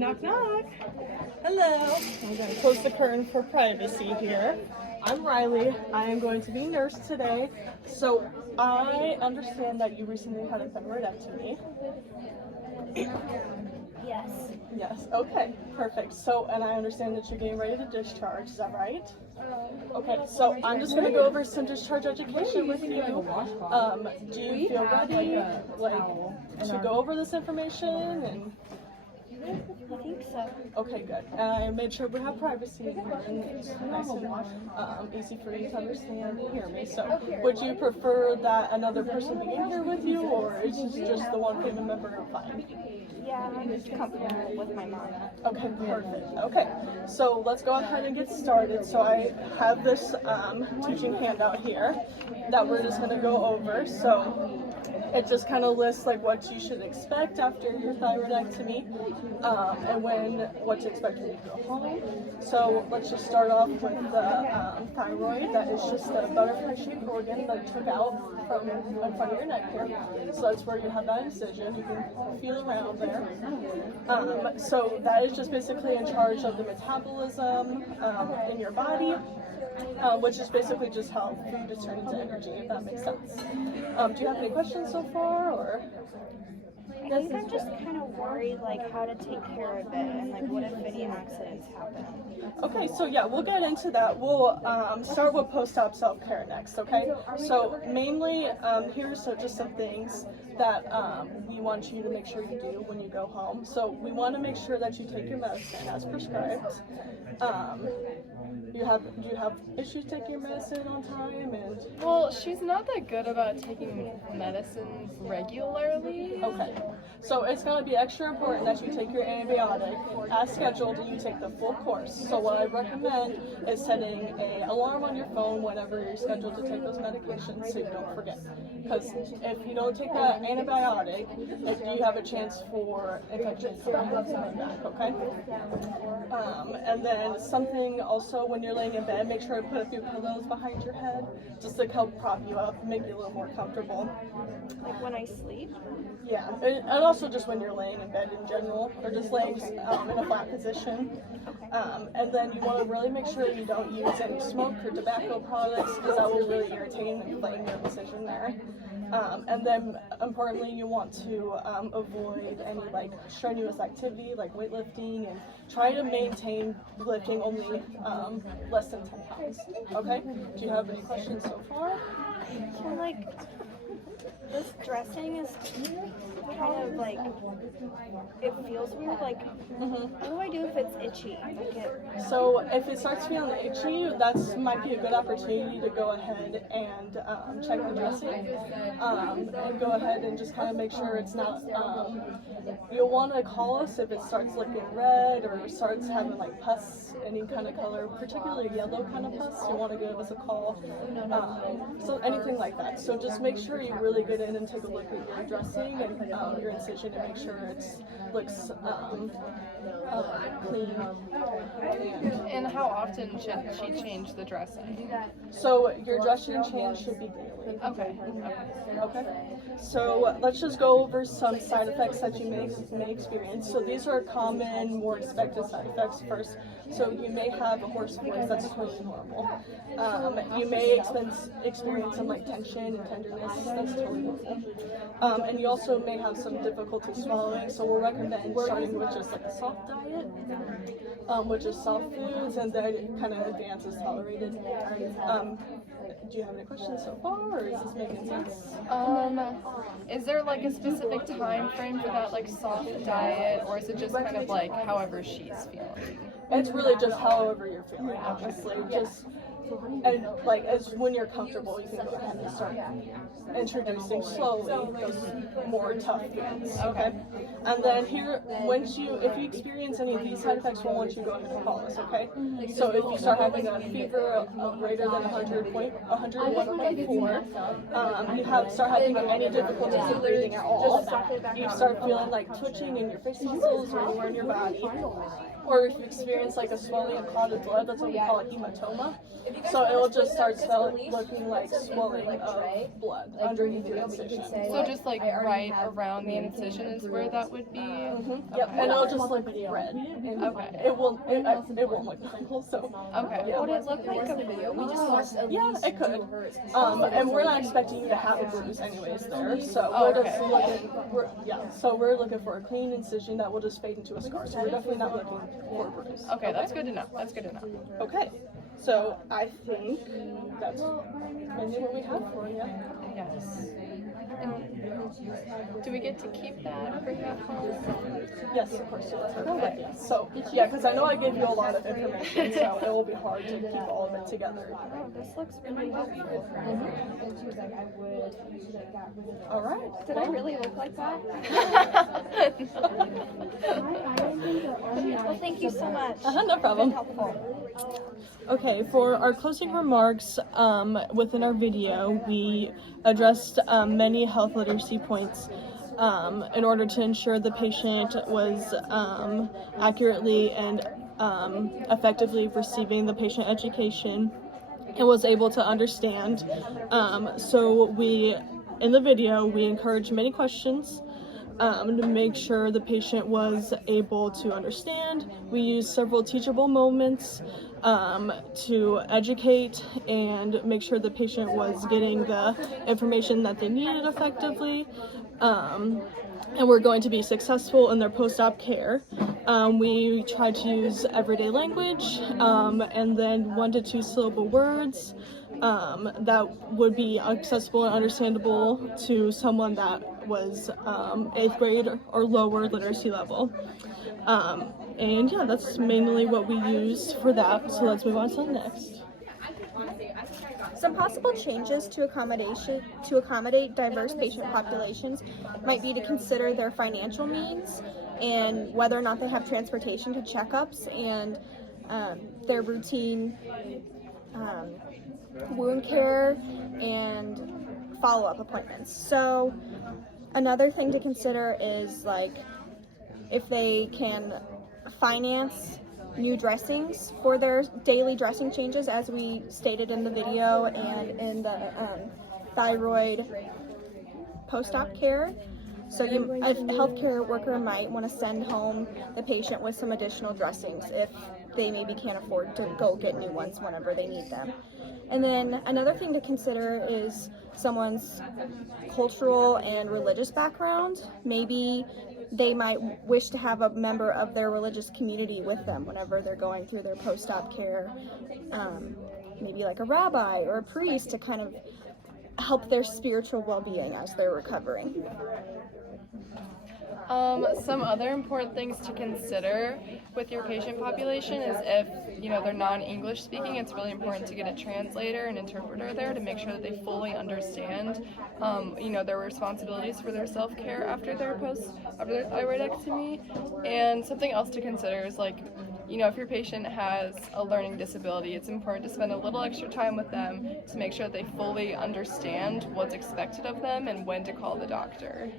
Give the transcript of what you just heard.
Knock, knock. Hello. I'm going to close the curtain for privacy here. I'm Riley. I am going to be nurse today. So I understand that you recently had a thyroidectomy. Yes. Yes. Okay. Perfect. So, and I understand that you're getting ready to discharge. Is that right? Okay. So I'm just going to go over some discharge education with you. Do you feel ready, to go over this information and? I think so. Okay, good. And I made sure we have privacy and it's nice and easy for you to understand and hear me. So, would you prefer that another person be in here with you, or is this just the one family member fine? Yeah, I'm just comfortable with my mom. Okay, perfect. Okay, so let's go ahead and get started. So I have this teaching handout here that we're just going to go over. So it just kind of lists like what you should expect after your thyroidectomy, and what to expect when you go home. So let's just start off with the thyroid. That is just a butterfly-shaped organ that took out from in front of your neck here. So that's where you have that incision. You can feel around there. So that is just basically in charge of the metabolism in your body. Which is basically just how food is turned into energy, if that makes sense. Do you have any questions so far, or? I think I'm just kind of worried, like, how to take care of it, and like, what if any accidents happen? Okay, so yeah, we'll get into that. We'll start with post-op self-care next, okay? So mainly, here's just some things that we want you to make sure you do when you go home. So we want to make sure that you take your medicine as prescribed. Do you have issues taking your medicine on time? Well, she's not that good about taking medicine regularly. Okay, so it's going to be extra important that you take your antibiotic as scheduled and you take the full course. So what I recommend is setting an alarm on your phone whenever you're scheduled to take those medications so you don't forget. Because if you don't take that antibiotic, you have a chance for infection coming back, okay? And then something also when you're laying in bed, make sure to put a few pillows behind your head just to help prop you up, make you a little more comfortable. Like when I sleep? Yeah, and also just when you're laying in bed in general, or just laying in a flat position. And then you want to really make sure you don't use any smoke or tobacco products because that will really irritate and inflame your incision there. And then importantly, you want to avoid any like strenuous activity like weightlifting, and try to maintain lifting only less than 10 pounds. Okay? Do you have any questions so far? So like, this dressing is kind of like, it feels weird. Like, what do I do if it's itchy? So if it starts feeling itchy, that might be a good opportunity to go ahead and check the dressing. And go ahead and just kind of make sure it's not, you'll want to call us if it starts looking red or starts having like pus, any kind of color, particularly yellow kind of pus, you want to give us a call. So anything like that. So just make sure you really get in and take a look at your dressing and your incision and make sure it looks clean. And how often should she change the dressing? So your dressing change should be daily. Okay. Okay. So let's just go over some side effects that you may experience. So these are common, more expected side effects first. So you may have a hoarse voice, that's totally normal. You may experience some like tension and tenderness, that's totally normal. And you also may have some difficulty swallowing, so we'll recommend starting with just like a soft diet, which is soft foods, and then it kind of advances tolerated. Do you have any questions so far, or is this making sense? Is there like a specific time frame for that like soft diet, or is it just kind of like however she's feeling? It's really just however you're feeling, honestly. Just and like as when you're comfortable, you can go ahead and start introducing slowly those more tough foods. Okay. And then here, if you experience any of these side effects, we'll want you to go ahead and call us. Okay. So if you start having a fever of greater than 101.4, you start having any difficulties in breathing at all, you start feeling like twitching in your face muscles or anywhere in your body, or if you experience like a swelling of clotted blood, that's what we call a hematoma. So it will just start looking like swelling of blood underneath the incision. So just like right around the incision is where that would be. Yep, and it'll just look red. And Okay. it won't look normal. So Okay. Would it look like a bruise? yeah, it could. And we're not expecting you to have a bruise anyways there. So we're just looking. So we're looking for a clean incision that will just fade into a scar. So we're definitely not looking for a bruise. Okay, that's good to know. That's good to know. Okay. So I think that's mainly what we have for you. Yes. And do we get to keep that or bring that home? Yes, of course. Okay. So yeah, because I know I gave you a lot of information, so it will be hard to keep all of it together. Oh, this looks really helpful. All right. Did I really look like that? Well, thank you so much. No problem. Helpful. Okay, for our closing remarks within our video, we addressed many health literacy points in order to ensure the patient was accurately and effectively receiving the patient education and was able to understand. So in the video, we encouraged many questions to make sure the patient was able to understand. We used several teachable moments to educate and make sure the patient was getting the information that they needed effectively. And we're going to be successful in their post-op care. We tried to use everyday language and then 1 to 2 syllable words that would be accessible and understandable to someone that was 8th grade or lower literacy level. And yeah, that's mainly what we used for that. So let's move on to the next. Some possible changes to accommodate diverse patient populations might be to consider their financial means and whether or not they have transportation to checkups and their routine wound care and follow-up appointments. So another thing to consider is like if they can finance new dressings for their daily dressing changes, as we stated in the video and in the thyroid post-op care. So a healthcare worker might want to send home the patient with some additional dressings if they maybe can't afford to go get new ones whenever they need them. And then another thing to consider is someone's cultural and religious background. Maybe they might wish to have a member of their religious community with them whenever they're going through their post-op care. Maybe like a rabbi or a priest to kind of help their spiritual well-being as they're recovering. Some other important things to consider with your patient population is if, they're non-English speaking, it's really important to get a translator and interpreter there to make sure that they fully understand, their responsibilities for their self-care after their thyroidectomy. And something else to consider is if your patient has a learning disability, it's important to spend a little extra time with them to make sure that they fully understand what's expected of them and when to call the doctor.